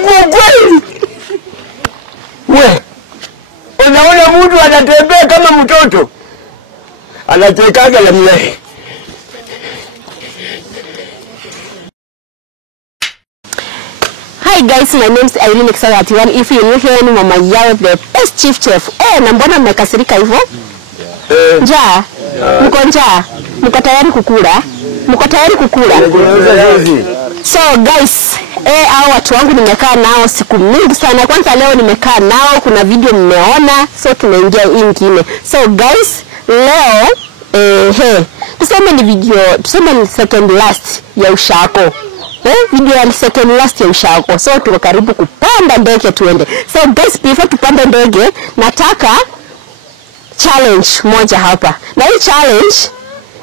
kweli. We. Unaona mtu anatembea kama mtoto. Anachekaga la mle. Hi guys, my name is Irene Xaga31. If you new here, ni Mama Yao, the best chief chef. Na mbona mmekasirika hivyo? Njaa? Mko njaa? Mko tayari kukula? Mko tayari kukula? So guys, hao watu wangu nimekaa nao siku mingi sana. Kwanza leo nimekaa nao, kuna video mmeona, so tunaingia ingine. So guys, leo tuseme ni video, tuseme ni second last ya ushako. Video ya second last ya ushako. So tuko karibu kupanda ndege tuende. So guys, before tupande ndege, nataka challenge moja hapa. Na hii challenge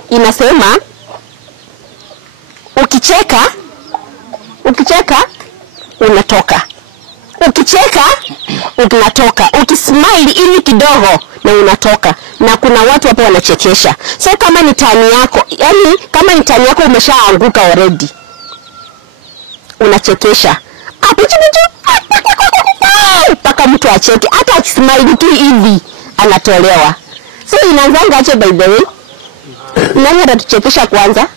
inasema ukicheka unatoka. Ukicheka unatoka. Ukismile hivi kidogo na unatoka. Na kuna watu hapo wanachekesha. So kama ni tani yako, yani kama ni tani yako umeshaanguka already, unachekesha. Paka mtu acheke. Hata akismile tu hivi anatolewa. So inaanzanga aje by the way? Nani atatuchekesha kwanza?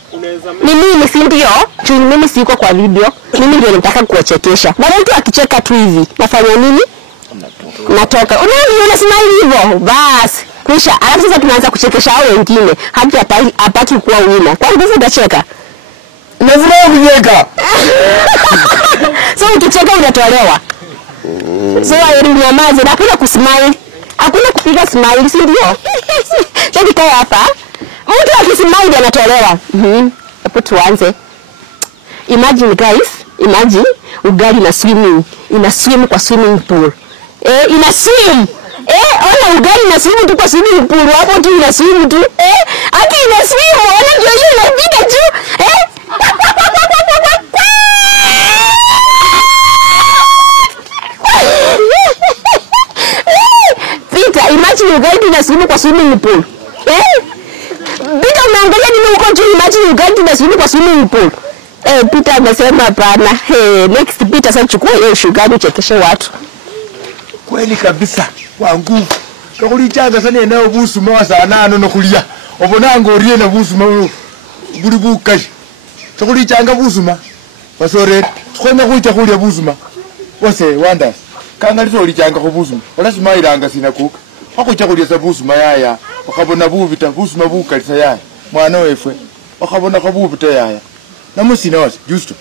Ni mimi, si ndio? Mimi siko kwa video. Mimi ndio nataka kuwachekesha. Baada mtu akicheka tu hivi, nafanya nini? Natoka. Unaona smile hivyo? Bas. Kisha alafu sasa tunaanza kuchekesha hao wengine. Hadi apaki kuwa wina. Kwa nguvu utacheka. Lazima ujeka. So ukicheka unatolewa. So wewe nyamaze, na hakuna kusmile. Hakuna kupiga smile, si ndio? Sasa kaa hapa. Mtu akismile anatolewa. Hapo tuanze. Imagine guys, imagine ugali na swimming. Ina swim kwa swimming pool. Ina swim. Ona ugali na swim tu kwa swimming pool. Hapo tu ina swim tu. Haki ina swim, ona ndio hiyo inapiga tu. Peter, imagine ugali na swim kwa swimming pool. Peter, unaangalia nini huko juu? Imagine ugali na swim kwa swimming pool. Peter amesema hapana. Next Peter sasa chukua hiyo shughuli uchekeshe watu. Kweli kabisa. Kwa nguvu. Kakulichanga sana eneo busuma wa sana no kulia. Obonanga orie na busuma buri bukaje. Kakulichanga busuma. Basore, twenda kuita kulia busuma. Wase wanda. Kanga lichanga ko busuma. Olasima iranga sina kuka. Hakucha kulia sa busuma yaya. Wakabona bubita busuma bukalisa yaya. Mwana wefwe. Wakabona ko bubita yaya. Namusina wase justo.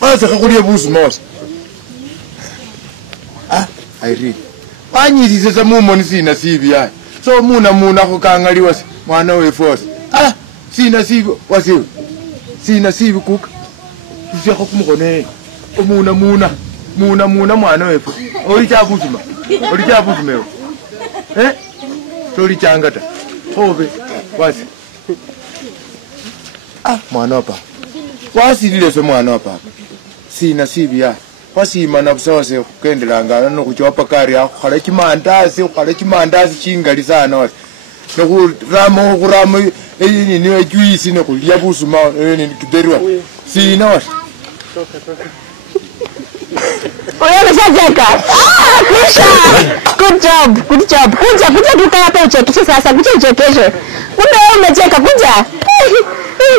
Basa kakulia busuma wase. Irene. Anyirize za mumoni sina sibi yaya. So muna kukangali wase. Mwana wefwe. Sina sibi wase. Sina sibi kuka. Usiyako kumukone. Muna mwana wefwe. Olichabuzuma. Olichabuzumewo. Tolichangata. Hobe. Wase. Mwana wapa. Wasilile se mwana wapa. Sina sibi yaya. Wasima na busawase kukendelanga no kuchwapa kari akhala chimandazi chingali sana wase. Kurama nini juisi no kulia busuma nini kiderwa. Sina wase. Oya mshacheka. Kisha. Good job. Kuja tukae hapa uchekeshe sasa. Kuja uchekeshe. Kumbe wewe umecheka, kuja.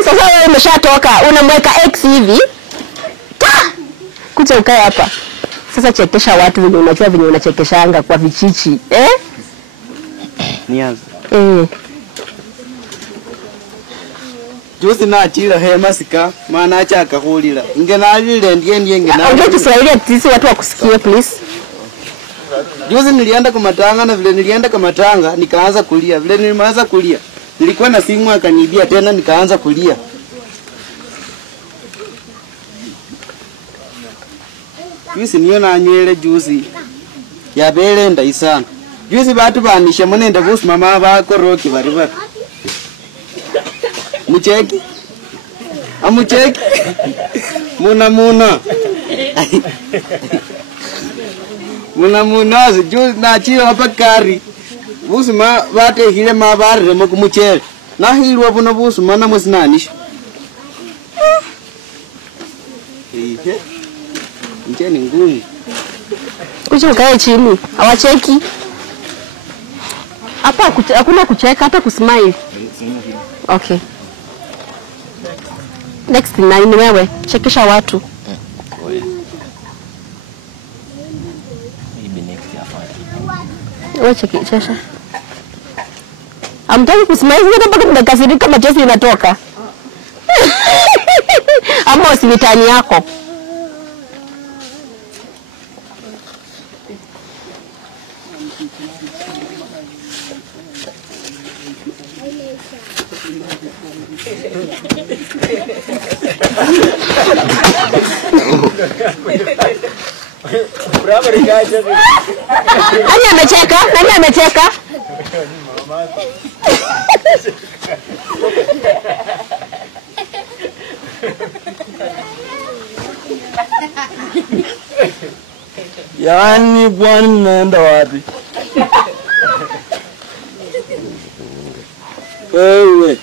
Sasa wewe umeshatoka. Unamweka X hivi. Kuja ukae hapa. Sasa chekesha watu wenye unajua venye unachekeshanga kwa vichichi. Nianze. Juzi na achira hema sika maana acha akakulira. Ingenalile ndiye ngena. Ongea Kiswahili sisi watu wakusikie please. Juzi nilienda kwa matanga na vile nilienda kwa matanga nikaanza kulia. Vile nilianza kulia nilikuwa na simu akanibia tena nikaanza kulia. Juzi niona nywele juzi ya bele ndaisana. Juzi batu banisha munenda busu mama bakoroki bari bari. Mucheki? Amucheki? Muna. Muna juzi na chiro hapa kari. Busu ma bate hile mabari remo kumucheli. Na hilwa buno busu mana musinanisha. Njia ni ngumu. Kuja ukae chini. Hawacheki. Hapa hakuna kucheka hata kusmile. Okay. Next ni wewe. Chekesha watu. Wewe chekesha. Amtaki kusmile hata mpaka mnakasirika machozi inatoka. Ama hospitali yako. Nani amecheka? Nani amecheka? Yaani bwana naenda wapi? Wewe,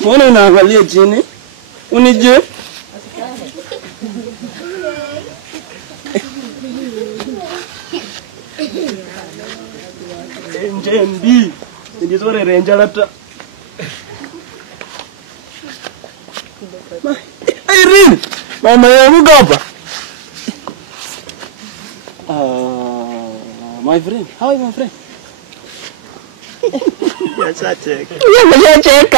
mbona unaangalia chini? Unije? Njembi, nijitore renjalata. Irene, mama yangu hapa. My friend, how are you, my friend? Yes, I check. Yes, I check.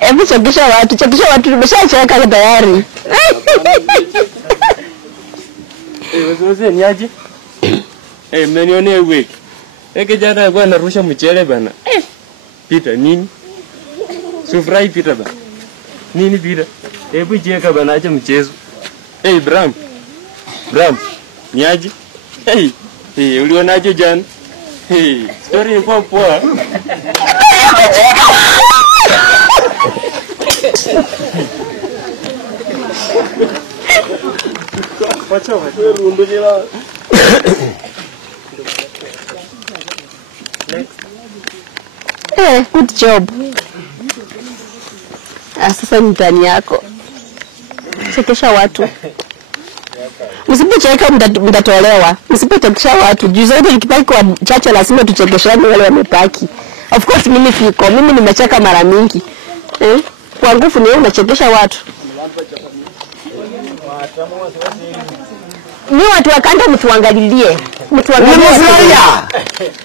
Hebu chekesha watu tumeshacheka tayari. Wewe ni aje? Mmeniona wewe. Jana alikuwa anarusha mchele bana. Pita nini? Sufrai pita bana. Nini pita? Hebu cheka bana acha mchezo. Bram. Ni aje? Ulionaje jana? Story ni poa. Good job. Sasa ni ndani yako. Chekesha watu. Msipocheka mtatolewa. Msipochekesha watu. Juu zaidi nikipaki kwa chache lazima tuchekeshane wale wamepaki. Of course mimi siko. Mimi nimecheka mara mingi. Kwa nguvu ni wewe unachekesha watu. Ni watu wakanda mtuangalilie. Mfurahia.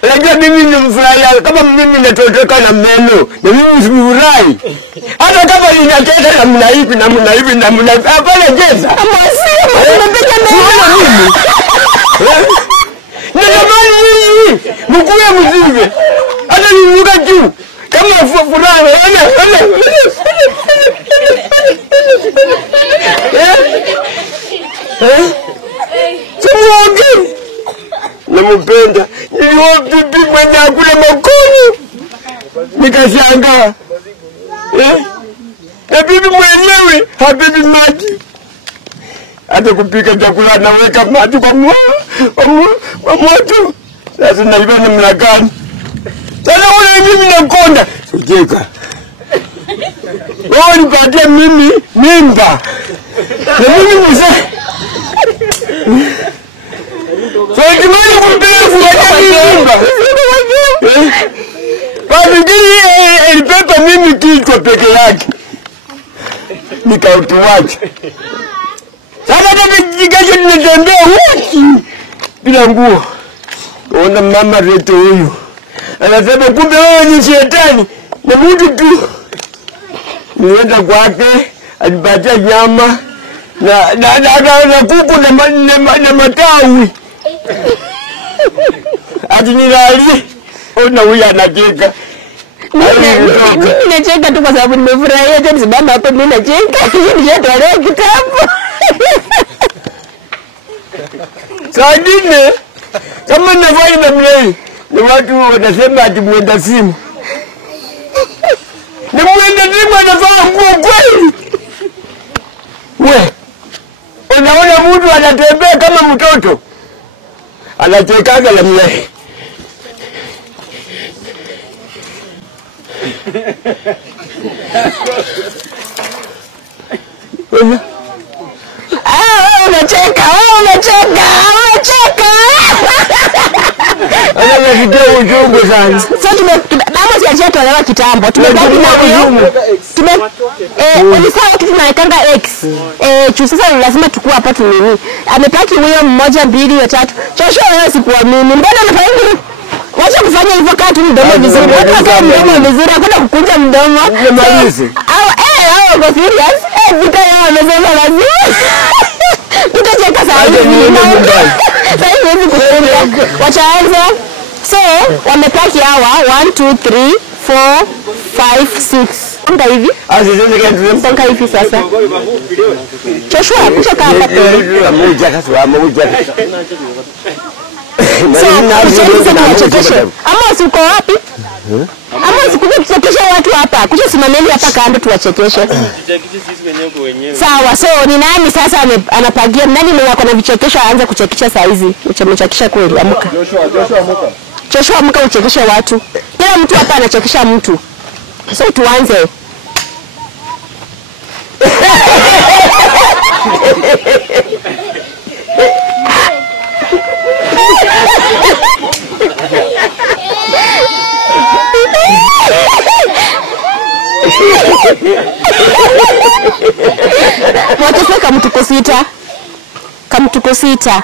Unajua mimi ni mfurahia kama mimi natotoka na meno. Na mimi mfurahi. Hata kama ninacheza na mnaipi hapana cheza. Unapiga meno mimi. Ndio mimi. Mkuwe mzive. Hata nivuka juu. Kama furaha. Simuongi. Nampenda. Nilio bibi mwenye akule makoni. Nikashangaa. Na bibi mwenyewe habibi maji. Hata kupika chakula naweka maji kwa moto. Sasa naiba namna gani? Sasa wewe mimi nakonda. Ujeka. Wewe nipatie mimi mimba. Na mimi mzee. Sasa kimani kumpefu ya mimba. Pafikiri ilipeka mimi kichwa peke yake. Nikautuacha. Sasa kama jigaje ninatembea wiki bila nguo. Ona mama reto huyu. Anasema kumbe wewe ni shetani. Na mtu tu. Nienda kwake, alipatia nyama na kuku na matawi. Ati nilali. Ona huyu anacheka. Mimi nacheka tu kwa sababu nimefurahia tena sababu hapa mimi nacheka. Kisha nishatolewa kitabu. Saa nyingine kama nafanya namna hii, ni watu wanasema ati mwenda simu. Ni mwenda simu anafaa nguo kweli. We, unaona mtu anatembea kama mtoto. Anachekaga namna hii. Unacheka. Ana video ujumbe sana. Sasa kama siacha tolewa kitambo. Tumebaki na huyo. Ulisema tunawekanga X. Sasa lazima tukue hapa tunini. Amepaki huyo 1 2 3. Joshua wewe sikuamini. Mbona unafanya wacha kufanya hivyo kati mdomo vizuri. Watu wakae mdomo vizuri, hakuna kukunja mdomo. Nimalize. Au go serious. Vita yao wamesema lazima. Tutacheka sasa hivi. Sasa hivi kufunga. Wachaanza. So, wamepaki hawa 1 2 3 4 5 6. Anga hivi? Anga hivi sasa. Joshua, kucha kaa hapa. Ama uko wapi? Ama usikuje kuchekesha watu hapa. Kuja simameni hapa kando tuwachekeshe. Sawa, so ni nani sasa anapagia? Nani mwenye ako na vichekesho aanze kuchekesha saa hizi? Uchemchekesha kweli, amka. Joshua amka. Joshua amka uchekeshe watu. Kila mtu hapa anachekesha mtu. So tuanze. Watafika kamtuko sita.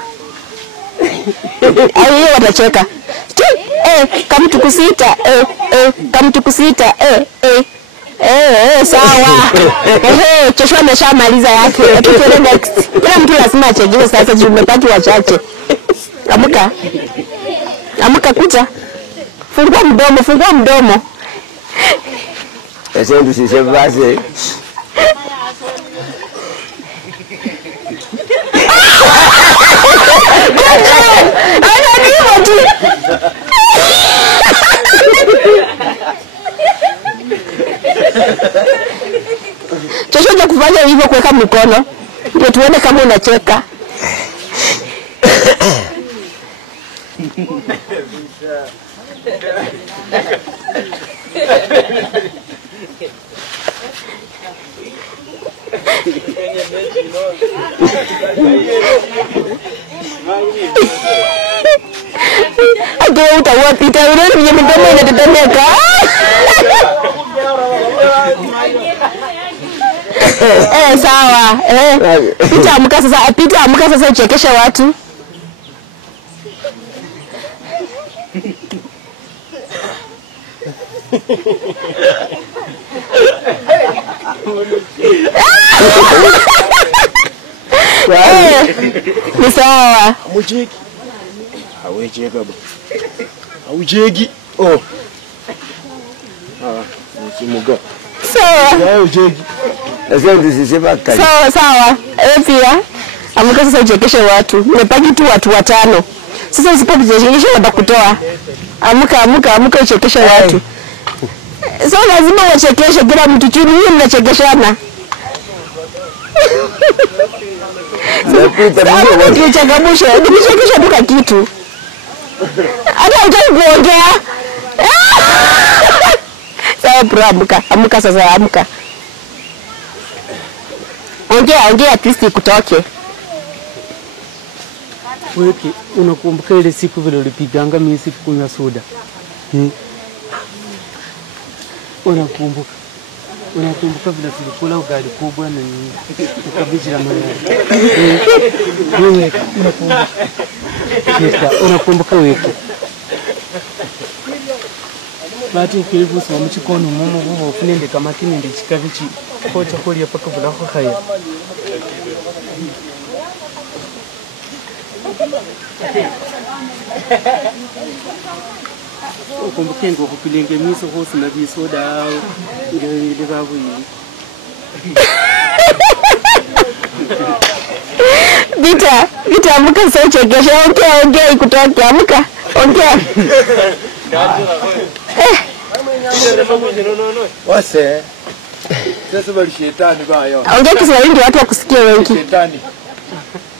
Hiyo watacheka. Kamtuko sita. Kamtuko sita. Sawa. Joshua ameshamaliza yake. Tuende next. Kila mtu lazima achekeshe sasa juu umepaki wachache. Amka kuja. Fungua mdomo. Ese ndio sisi basi. Joshua kufanya hivyo kuweka mikono. Ndio tuone kama unacheka. Ndio utaua pita ule mwenye mdomo inatetemeka. Sawa. Pita amka sasa uchekeshe watu. Ni sawa. Mujeki. Awecheka baba. Aujegi. Oh. Msimuga. Sawa. Aujegi. Sasa ndio sisi baka. Sawa. Pia amka sasa uchekeshe watu. Umepaki tu watu 5. Sasa usipochekesha watakutoa. Amka uchekeshe watu. So lazima wachekeshe kila mtu chini, hiyo mnachekeshana. Ndio uchangamshe, nichekeshe tu kitu. Hata utaki kuongea. Sawa bro, amka sasa, amka. Ongea at least ikutoke. Wewe unakumbuka ile siku vile ulipiganga mimi kunywa soda? Unakumbuka vile tulikula ugali kubwa na kabichi la mayai? Wewe unakumbuka weki? Bati ukiribu swa mchikono mumu vuvu funende kama kini ndi chikabichi kocha koli paka bulako khaya. Ukumbuke ngo kupilenge miso hosi na bisoda ile babu hii. Vita amka sasa uchekeshe. Ongea ikutoke, amka. Ongea. Wase. Sasa bali shetani bayo. Ongea Kiswahili ndio watu wakusikie wengi. Shetani.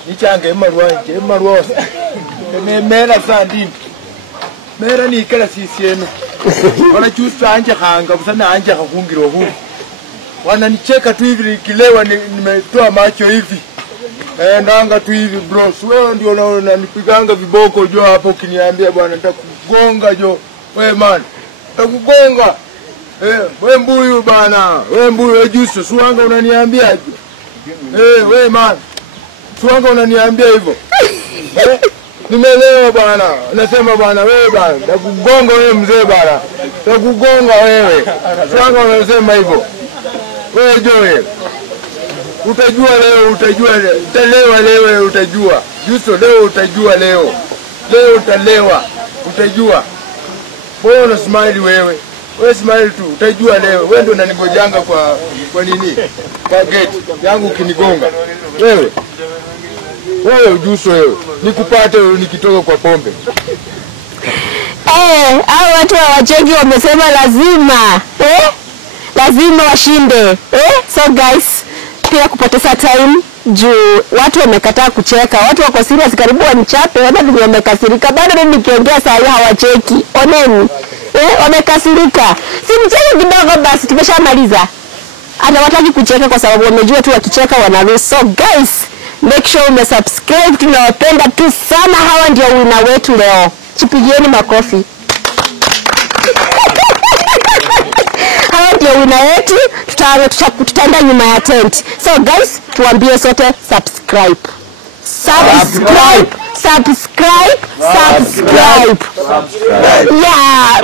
Nichange emarwa. Mera sandi. Mera ni kala sisi yenu. wanachusa anje hanga busana anje hakungiro huu wananicheka tu hivi nikilewa nimetoa macho hivi ndanga tu hivi bro wewe ndio unanipiganga viboko jo hapo ukiniambia bwana nitakugonga jo wewe man nitakugonga wewe mbuyu bana wewe mbuyu Justo suanga unaniambia wewe man suanga unaniambia hivyo nimelewa bwana nasema bwana wewe bwana nitakugonga wewe mzee bwana nitakugonga wewe suanga unasema hivyo wewe Joel utajua leo utalewa leo utajua Justo leo utajua leo utalewa utajua mbona smile wewe smile tu utajua leo wewe ndio unanigojanga kwa nini kwa gate yangu ukinigonga wewe Justo wewe nikupate nikitoka kwa pombe hao watu hawacheki wamesema lazima lazima washinde so guys pia kupoteza time juu watu wamekataa kucheka watu wako serious karibu wanichape wana vile wamekasirika bado nikiongea saa hii hawacheki oneni wamekasirika si mcheke kidogo basi tumeshamaliza hata wataki kucheka kwa sababu wamejua tu wakicheka wana lose so guys make sure umesubscribe tunawapenda tu sana hawa ndio winner wetu leo chipigieni makofi hawa ndio winner wetu tutaenda nyuma ya tent so guys tuambie sote subscribe yeah